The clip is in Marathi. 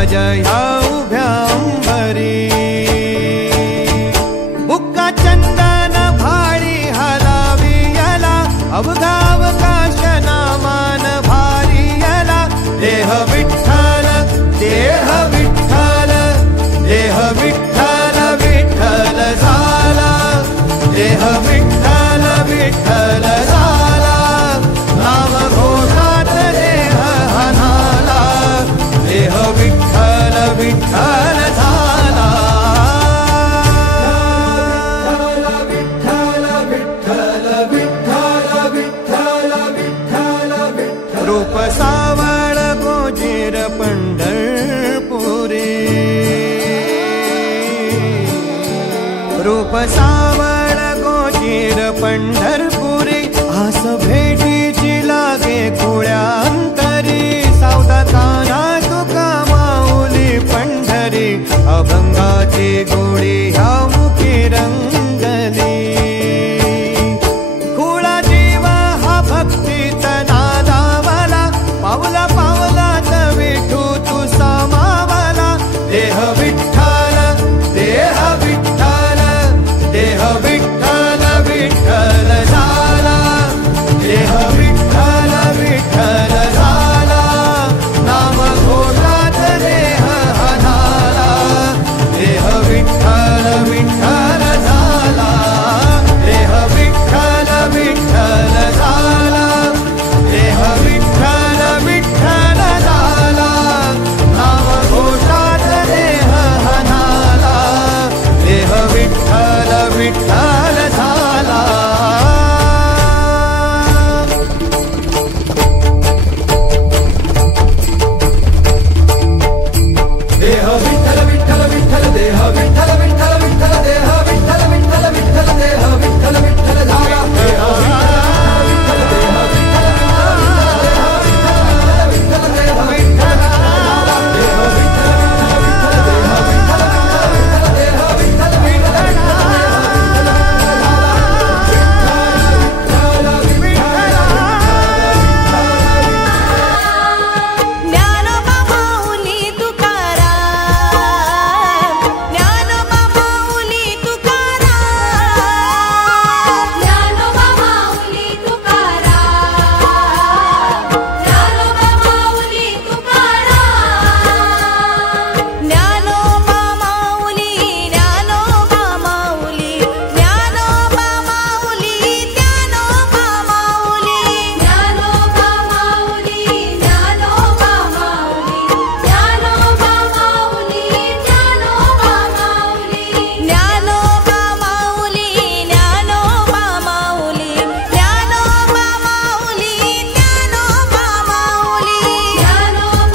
ह्या उभ्या अंबरी. बुक्का चंदन भारी हलावी याला अवघा अवकाश नामान भारी याला. देह विठ्ठल देह विठ्ठल देह विठ्ठल विठ्ठल झाला. देह विठ्ठल विठ्ठल झाला. नाम घोषात देह हनाला. देह विठ्ठल विठ्ठल झाला. विठ्ठल विठ्ठल विठ्ठल विठ्ठल विठ्ठल विठ्ठल. रूप सावळ गोजीर पंढरपुरी. रूप सावळ गोजीर पंढरपुरी. आस भेटीची लागे खुळ्या अंतरी. सावता काना तुका माऊली पंढरी. अभंगाची गोडी ह्या मुखी रंगली. खुळा जीव हा भक्तीत नादावला. पावला पावलात विठू तू समावला. देह विठ्ठल